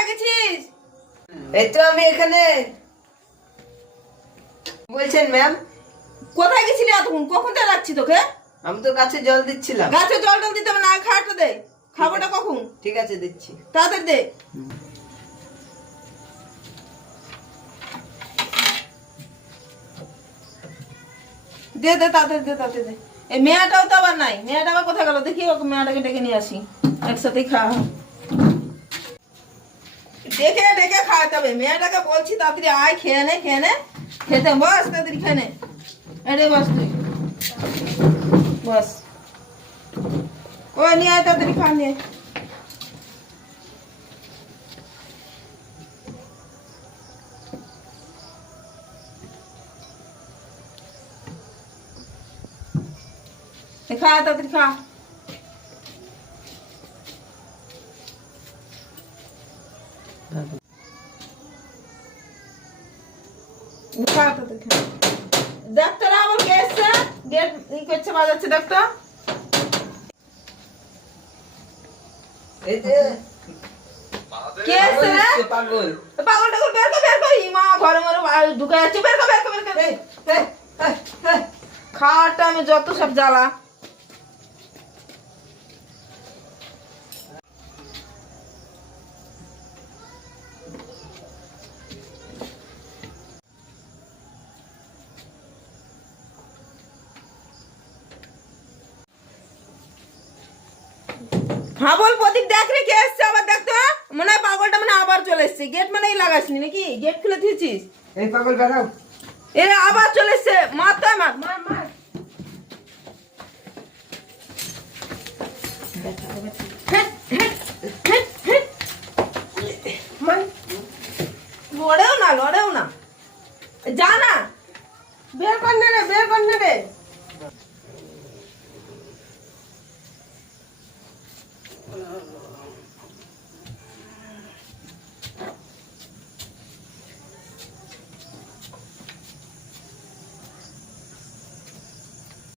কোথায় গেছিস? এই তো আমি এখানে। বলছেন ম্যাম? কোথায় গেছিলি এতক্ষণ? কখন থেকে রাখছি তোকে? আমি তো গাছে জল দিচ্ছিলাম। গাছে জল টল দিতে হবে না, খাওয়াটা দে। খাবারটা কখন? ঠিক আছে দিচ্ছি। তাড়াতাড়ি দে। দে দে তাড়াতাড়ি দে, তাড়াতাড়ি দে। এই মেয়াটাও তো আবার নাই, মেয়াটা আবার কোথায় গেল? দেখি ওকে, মেয়াটাকে ডেকে নিয়ে আসি, একসাথেই খাওয়া। ডেকে ডেকে খাওয়াতে হবে মেয়াটাকে, বলছি তাড়াতাড়ি আয়, খেয়ে নে, খেয়ে নে, খেতে বস, তাড়াতাড়ি খেয়ে নে। এরে বস তুই, বস। ও নিয়ে আয়, তাড়াতাড়ি খা, নিয়ে খা, তাড়াতাড়ি খা। ডাক্তার আবার কে এসছে? গেট ই করছে, বাজাচ্ছে ডাক্তার। এই যে কে এসছে রে? পাগল। পাগল টাগল বের কর, বের কর। ইমা ঘরে মরে ঢুকে যাচ্ছে, বের কর, বের কর, বের কর। এই, এই, এই, এই। খাওয়াটা আমি যত সব জ্বালা। হ্যাঁ বল প্রদীপ, দেখ রে কে এসছে আবার, দেখ তো। মনে হয় পাগলটা মানে আবার চলে এসছে। গেট মানেই লাগাসনি নাকি? গেট খুলে দিয়েছিস? এই পাগল বেরাও। এরা আবার চলে এসছে। মার তো, মার মার মার। লড়েও না, লড়েও না, যা না, বের কর না রে, বের কর না রে।